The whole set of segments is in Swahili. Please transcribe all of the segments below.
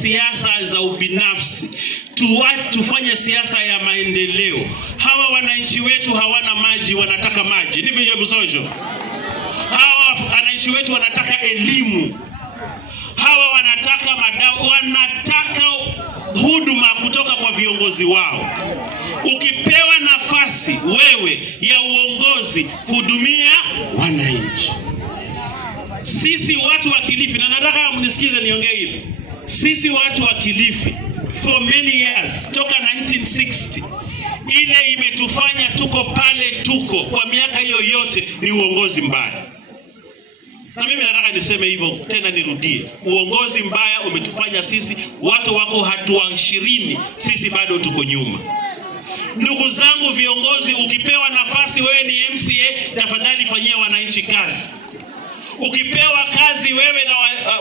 siasa za ubinafsi, tufanye siasa ya maendeleo. Hawa wananchi wetu hawana maji, wanataka maji. Ndivyo hivyo Sojo. Hawa wananchi wetu wanataka elimu. Hawa wanataka madawa, wanataka huduma kutoka kwa viongozi wao. Ukipewa nafasi wewe ya uongozi, hudumia wananchi. Sisi watu wa Kilifi, na nataka mnisikize niongee hivi. Sisi watu wa Kilifi for many years, toka 1960, ile imetufanya tuko pale tuko kwa miaka hiyo yote ni uongozi mbaya. Na mimi nataka niseme hivyo tena nirudie. Uongozi mbaya umetufanya sisi watu wako hatua 20, sisi bado tuko nyuma. Ndugu zangu viongozi, ukipewa nafasi wewe ni MCA, tafadhali fanyia wananchi kazi. Ukipewa kazi wewe na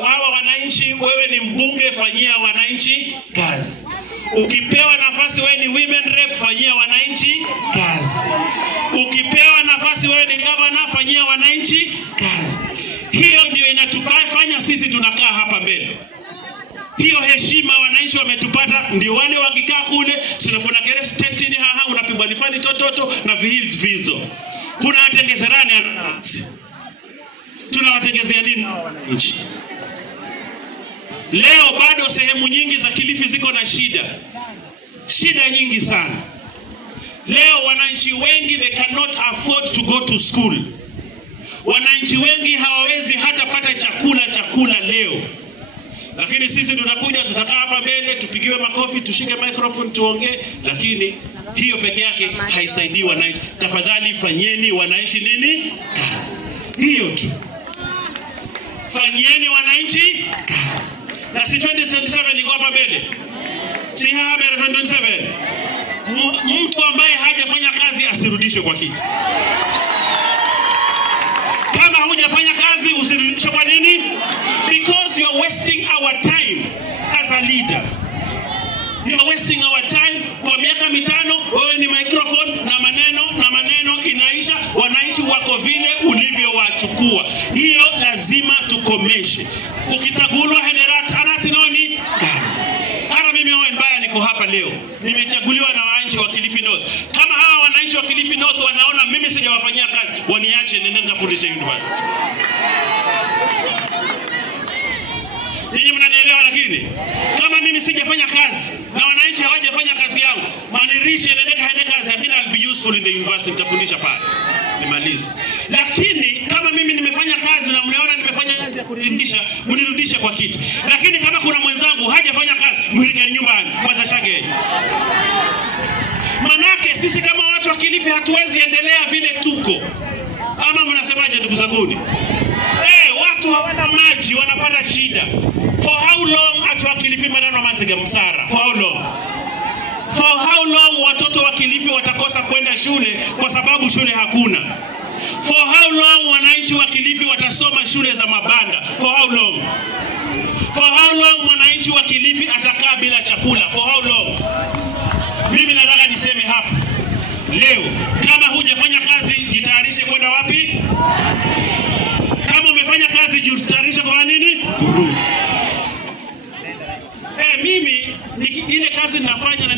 hawa wananchi, wewe ni mbunge, fanyia wananchi kazi. Ukipewa nafasi wewe ni women rep, fanyia wananchi kazi. Ukipewa nafasi wewe ni governor, fanyia wananchi kazi. Hiyo ndio inatufanya sisi tunakaa hapa mbele. Hiyo heshima wananchi wametupata, ndio wale wakikaa kule sinafuna keresi tetini haha unapigwa nifani tototo na vizo. Kuna atengezerani tunawatengezea nini nchi? Leo bado sehemu nyingi za Kilifi ziko na shida nyingi sana. Leo wananchi wengi they cannot afford to go to school. Wananchi wengi hawawezi hata pata chakula leo. Lakini sisi tunakuja, tutakaa hapa mbele, tupigiwe makofi, tushike microphone tuongee, lakini hiyo peke yake haisaidii wananchi. Tafadhali fanyeni wananchi nini? Kazi. Hiyo tu. Fanyeni wananchi kazi. Na si 2027 niko hapa mbele. Si hapa 2027. Mtu ambaye hajafanya kazi asirudishwe kwa kiti. Kama hujafanya kazi usirudishwe kwa nini? Because you are wasting our time as a leader. You are wasting our time. Kwa miaka 5 wewe ni microphone na maneno inaisha, wananchi wako vile ulivyowachukua. Hiyo lazima tukomeshe. Ukichaguliwa Hederat anasinoni kazi. Hata mimi mbaya niko hapa leo. Nimechaguliwa na wananchi wa Kilifi North. Kama hawa wananchi wa Kilifi North wanaona mimi sijawafanyia kazi, waniache nende nikafundishe university. Ninyi mnanielewa? Lakini kama mimi sijafanya kazi na wananchi hawajafanya kazi yangu, manirishe nende kazi, I'll be useful in the university, nitafundisha pale nimalize. Lakini kama mimi nimefanya kazi na mnaona nimefanya kazi ya kuridhisha, mnirudishe kwa kiti. Lakini kama kuna mwenzangu hajafanya kazi, mwirike nyumbani wazashage. Manake sisi kama watu wa Kilifi hatuwezi endelea vile tuko. Ama mnasemaje ndugu zangu? Watu hawana maji, wanapata shida. For how long watu wa Kilifi maneno maziga msara? For how long? For how long watoto wa Kilifi watakosa kwenda shule kwa sababu shule hakuna? For how long wananchi wa Kilifi watasoma shule za mabanda? For how long? For how long mwananchi wa Kilifi atakaa bila chakula? For how long? Mimi nataka niseme hapa leo, kama hujafanya kazi jitayarishe kwenda wapi? Kama umefanya kazi jitayarishe kwa nini? Kurudi. Mimi ile kazi ninafanya na